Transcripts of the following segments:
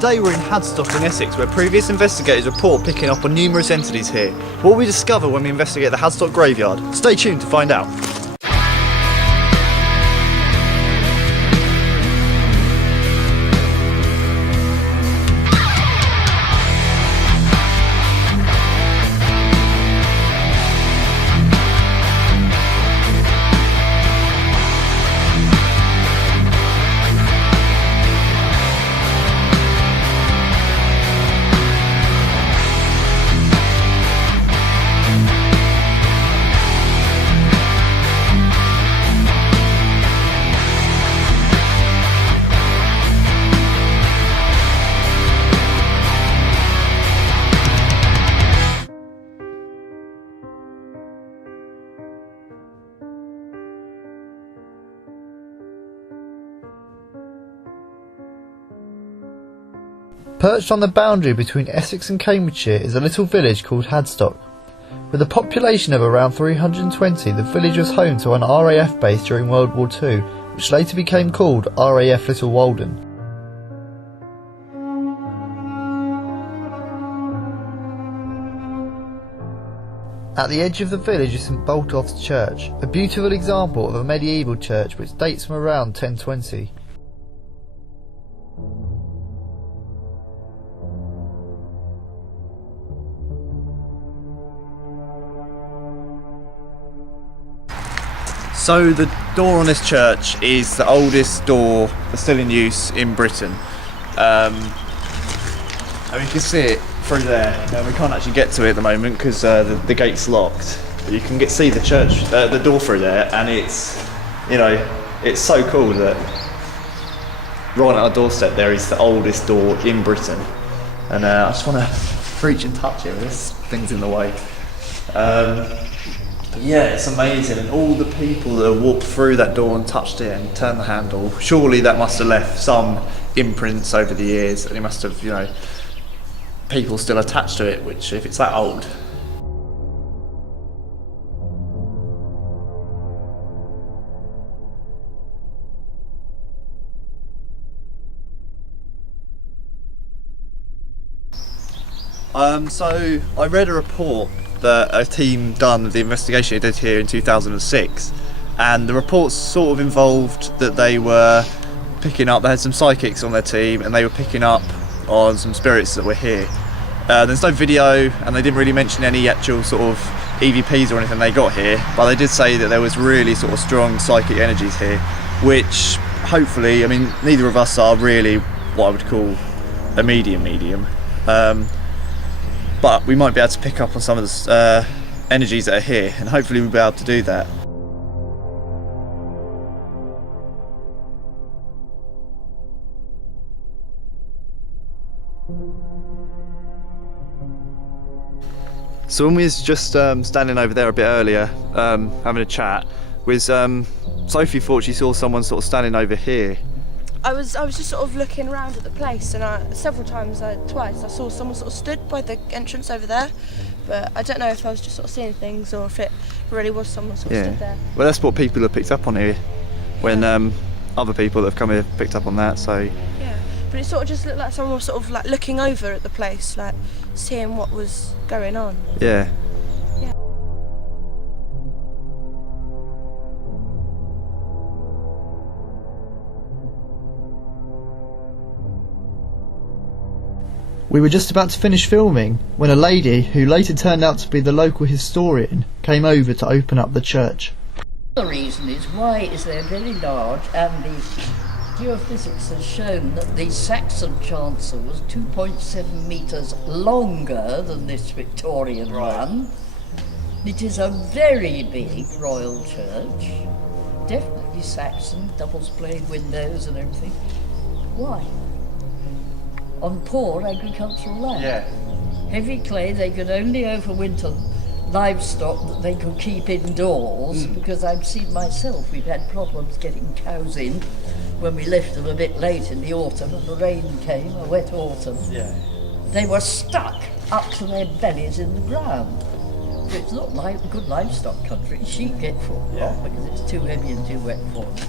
Today we're in Hadstock in Essex, where previous investigators report picking up on numerous entities here. What will we discover when we investigate the Hadstock graveyard? Stay tuned to find out. Perched on the boundary between Essex and Cambridgeshire is a little village called Hadstock. With a population of around 320, the village was home to an RAF base during World War II, which later became called RAF Little Walden. At the edge of the village is Saint Botolph's church, a beautiful example of a medieval church which dates from around 1020. So the door on this church is the oldest door that's still in use in Britain. And you can see it through there. We can't actually get to it at the moment because the gate's locked. But you can see the church, the door through there, and it's, it's so cool that right on our doorstep there is the oldest door in Britain. And I just want to reach and touch it. This thing's in the way. But yeah, it's amazing, and all the people that have walked through that door and touched it and turned the handle, surely that must have left some imprints over the years, and it must have, people still attached to it, which, if it's that old. So I read a report that a team done the investigation they did here in 2006, and the reports sort of involved that they were picking up, they had some psychics on their team and they were picking up on some spirits that were here. There's no video and they didn't really mention any actual sort of EVPs or anything they got here, but they did say that there was really sort of strong psychic energies here, which hopefully, neither of us are really what I would call a medium. But we might be able to pick up on some of the energies that are here, and hopefully we'll be able to do that. So when we was just standing over there a bit earlier, having a chat, Sophie thought she saw someone sort of standing over here. I was just sort of looking around at the place, and twice I saw someone sort of stood by the entrance over there, but I don't know if I was just sort of seeing things or if it really was someone sort of stood there. Well, that's what people have picked up on here when other people that have come here have picked up on that. So yeah, but it sort of just looked like someone was sort of like looking over at the place, like seeing what was going on. Yeah. We were just about to finish filming when a lady, who later turned out to be the local historian, came over to open up the church. The reason is why is they're very large, and the geophysics has shown that the Saxon chancel was 2.7 metres longer than this Victorian one. It is a very big royal church, definitely Saxon, double-splayed windows and everything. Why? On poor agricultural land. Yeah. Heavy clay, they could only overwinter livestock that they could keep indoors, because I've seen myself, we've had problems getting cows in when we left them a bit late in the autumn and the rain came, a wet autumn. Yeah. They were stuck up to their bellies in the ground. So it's not like good livestock country. Sheep get fallen off because it's too heavy and too wet for them.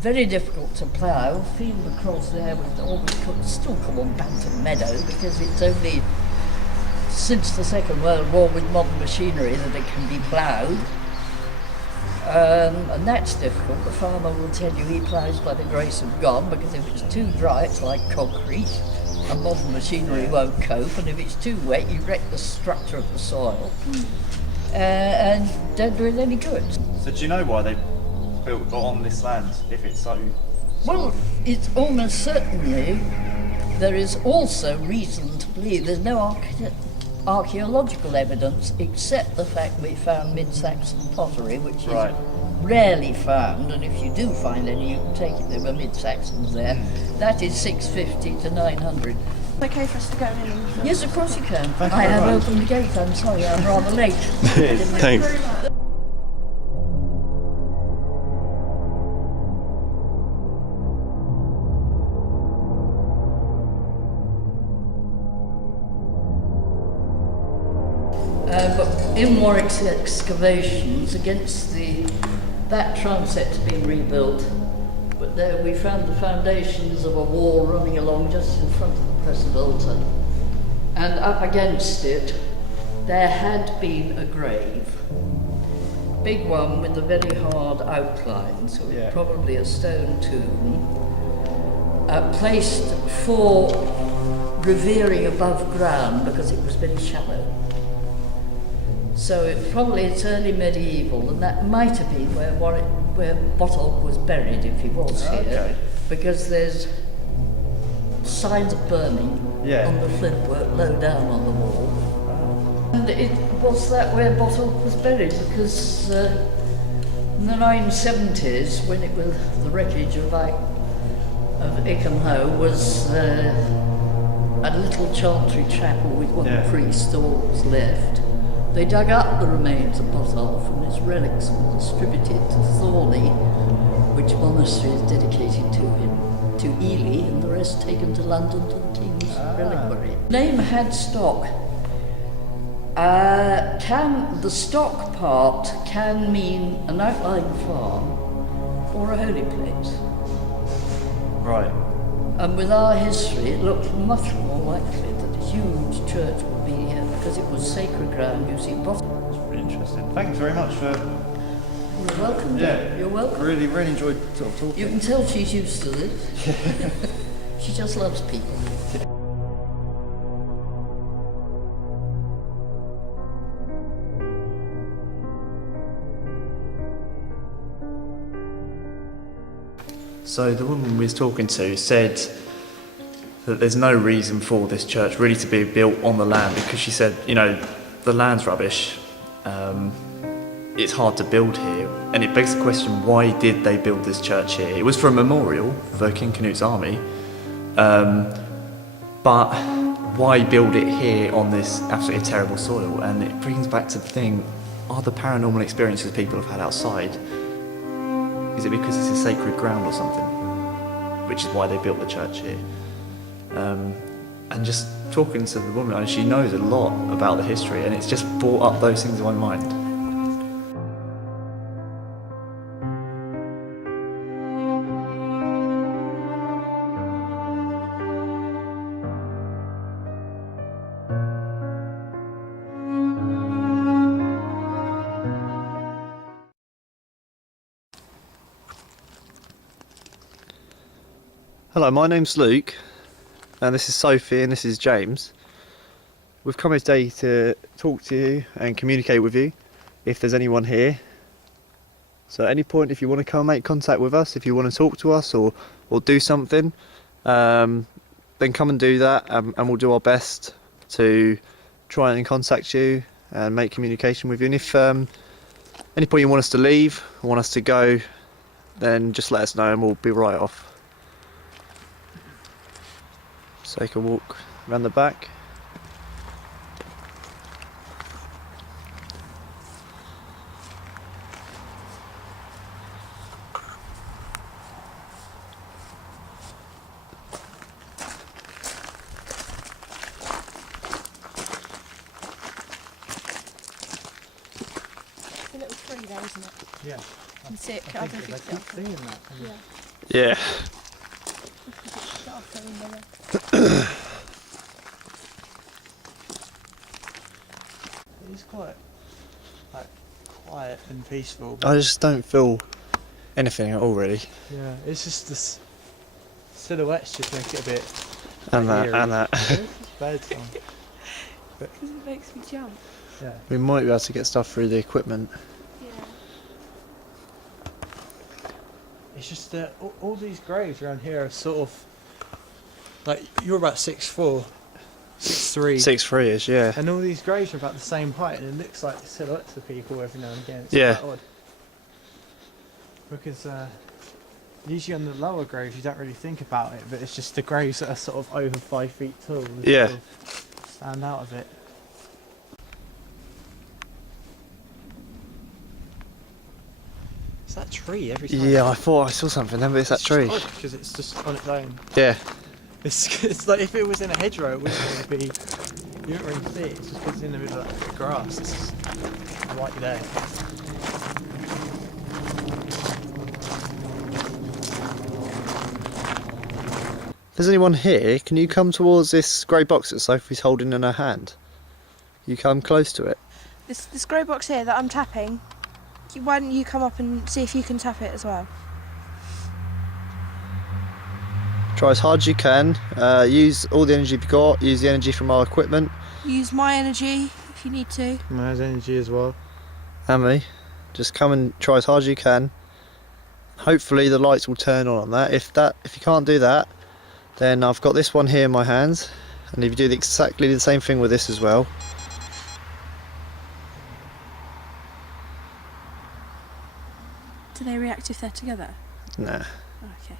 very difficult to plough. Field across there would always still come on Bantam Meadow because it's only since the Second World War with modern machinery that it can be ploughed. And that's difficult. The farmer will tell you he ploughs by the grace of God, because if it's too dry it's like concrete and modern machinery won't cope, and if it's too wet you wreck the structure of the soil and don't do it any good. So do you know why they built on this land if it's so... Well, it's almost certainly, there is also reason to believe there's no archaeological evidence except the fact we found mid-Saxon pottery, which is rarely found, and if you do find any you can take it there were mid-Saxons there. That is 650 to 900. Okay for us to go in? Yes, of course you can. I have opened the gate, I'm sorry, I'm rather late. Thanks. But in more excavations against that transet's been rebuilt, but there we found the foundations of a wall running along just in front of the present altar, and up against it there had been a grave, big one with a very hard outline, so it was probably a stone tomb, placed for revering above ground because it was very shallow. So it's early medieval, and that might have been where Botolph was buried if he was here, because there's signs of burning on the flintwork low down on the wall. And it was that where Botolph was buried, because in the 970s, when it was the wreckage of Ickhamhoe, was a little chantry chapel with one priest, all that was left. They dug up the remains of Botolph and his relics were distributed to Thorney, which monastery is dedicated to him, to Ely, and the rest taken to London to the King's Reliquary. The name Hadstock, the stock part can mean an outlying farm or a holy place. Right. And with our history it looks much more likely that a huge church would be here, because it was sacred ground, you see. That's really interesting. Thanks very much for... You're welcome. Yeah. You're welcome. Really enjoyed sort of talking. You can tell she's used to this. She just loves people. So the woman we was talking to said that there's no reason for this church really to be built on the land, because she said, you know, the land's rubbish, it's hard to build here, and it begs the question, why did they build this church here? It was for a memorial for King Canute's army, but why build it here on this absolutely terrible soil? And it brings back to the thing, are the paranormal experiences people have had outside, is it because this is sacred ground or something? Which is why they built the church here. And just talking to the woman, she knows a lot about the history, and it's just brought up those things in my mind. Hello, my name's Luke, and this is Sophie, and this is James. We've come here today to talk to you and communicate with you, if there's anyone here. So at any point, if you want to come and make contact with us, if you want to talk to us or do something, then come and do that, and we'll do our best to try and contact you and make communication with you. And if any point you want us to leave, or want us to go, then just let us know and we'll be right off. So take a walk around the back. It's a little tree there, isn't it? Yeah. You can see it. I don't think it's seeing that. Yeah. Yeah. It's quite like quiet and peaceful. I just don't feel anything at all, really. Yeah, it's just the silhouettes just make it a bit. And that, eerie. and that. It's bad song. Because it makes me jump. Yeah. We might be able to get stuff through the equipment. Yeah. It's just that all these graves around here are sort of like you're about 6'4", 6'3". 6'3" is, yeah. And all these graves are about the same height, and it looks like silhouettes of people every now and again. It's Yeah. quite odd. Because usually on the lower graves you don't really think about it, but it's just the graves that are sort of over 5 feet tall that Yeah. sort of stand out a bit. It's that tree every time. Yeah, I thought I saw something then, but it's that tree. Because it's just on its own. Yeah. It's like if it was in a hedgerow, it wouldn't really be. You don't really see it. It's just because it's in the middle of that grass. It's just right there. If there's anyone here, can you come towards this grey box that Sophie's holding in her hand? You come close to it. This grey box here that I'm tapping, why don't you come up and see if you can tap it as well? Try as hard as you can. Use all the energy you've got. Use the energy from our equipment. Use my energy if you need to. There's energy as well. And me. Just come and try as hard as you can. Hopefully the lights will turn on that. If you can't do that, then I've got this one here in my hands. And if you do exactly the same thing with this as well. Do they react if they're together? Nah. Okay.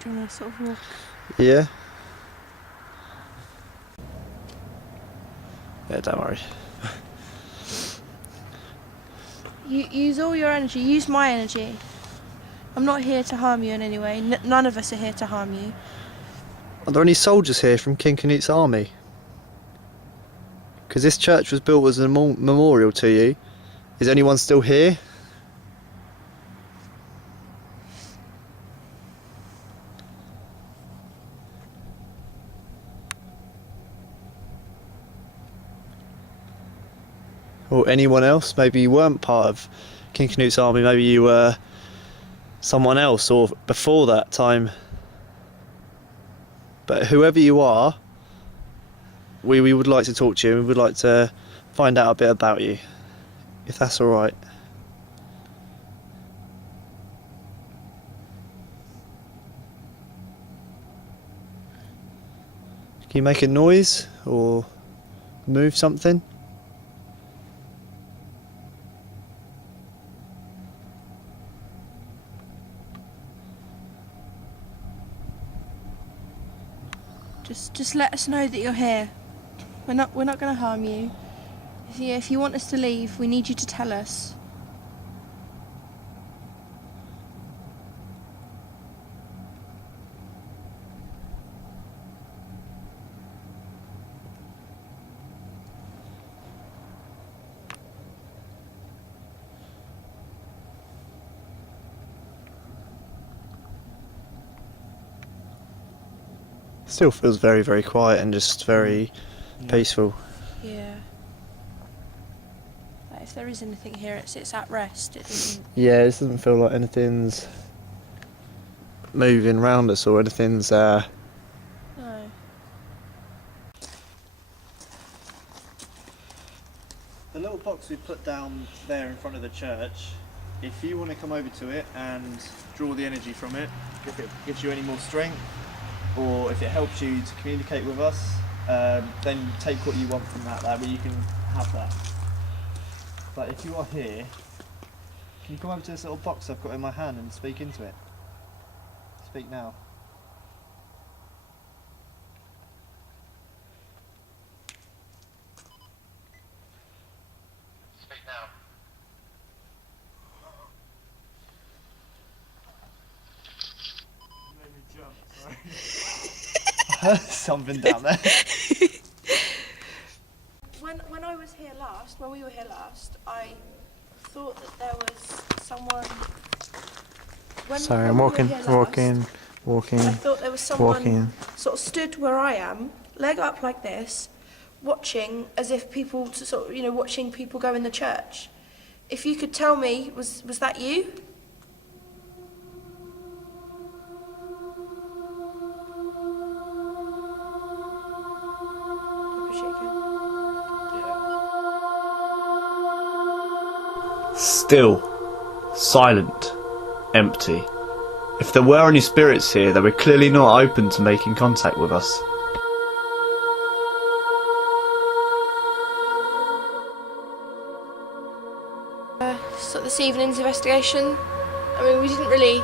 Do you want to sort of walk? Yeah. Yeah, don't worry. You use all your energy. Use my energy. I'm not here to harm you in any way. None of us are here to harm you. Are there any soldiers here from King Canute's army? Because this church was built as a memorial to you. Is anyone still here? Or anyone else? Maybe you weren't part of King Canute's army, maybe you were someone else or before that time. But whoever you are, we would like to talk to you and we would like to find out a bit about you, if that's alright. Can you make a noise or move something? Just let us know that you're here. We're not going to harm you. If you want us to leave, we need you to tell us. Still feels very, very quiet and just very peaceful. Yeah. Like if there is anything here, it's at rest. It doesn't. Yeah, it doesn't feel like anything's moving around us or anything's No. The little box we put down there in front of the church, if you want to come over to it and draw the energy from it, if it gives you any more strength, or if it helps you to communicate with us, then take what you want from that way you can have that. But if you are here, can you come over to this little box I've got in my hand and speak into it? Speak now. Speak now. Made me jump, sorry. I heard something down there. When I was here last, when we were here last, I thought that there was someone. Sorry, I'm when we were walking, here last, walking. I thought there was someone walking. sort of stood where I am, leg up like this, watching as if people sort of, you know, watching people go in the church. If you could tell me, was that you? Still, silent, empty. If there were any spirits here, they were clearly not open to making contact with us. Sort of this evening's investigation. I mean, we didn't really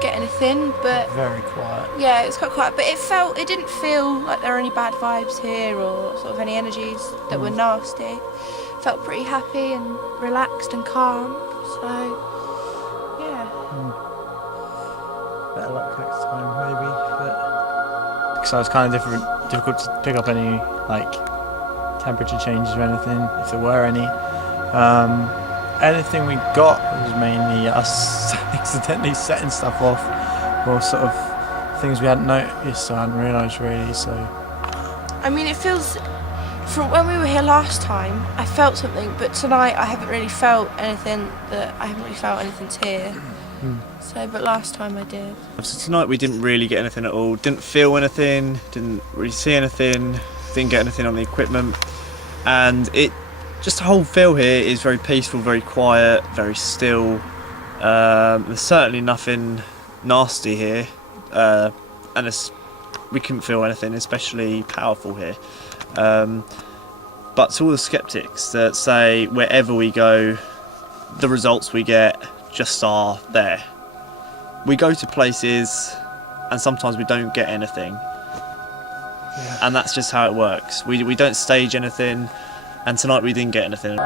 get anything, but Very quiet. yeah, it was quite quiet. But it didn't feel like there were any bad vibes here or sort of any energies that were nasty. Felt pretty happy and relaxed and calm. So, yeah. Better luck next time, maybe. Because it was kind of difficult to pick up any like temperature changes or anything, if there were any. Anything we got was mainly us accidentally setting stuff off, or sort of things we hadn't noticed or hadn't realised really. So, I mean, it feels. From when we were here last time, I felt something, but tonight I haven't really felt anything here. So, but last time I did. So tonight we didn't really get anything at all, didn't feel anything, didn't really see anything, didn't get anything on the equipment, and just the whole feel here is very peaceful, very quiet, very still. There's certainly nothing nasty here, and we couldn't feel anything especially powerful here. But to all the skeptics that say wherever we go, the results we get just are there. We go to places and sometimes we don't get anything. yeah. And that's just how it works. We don't stage anything, and tonight we didn't get anything.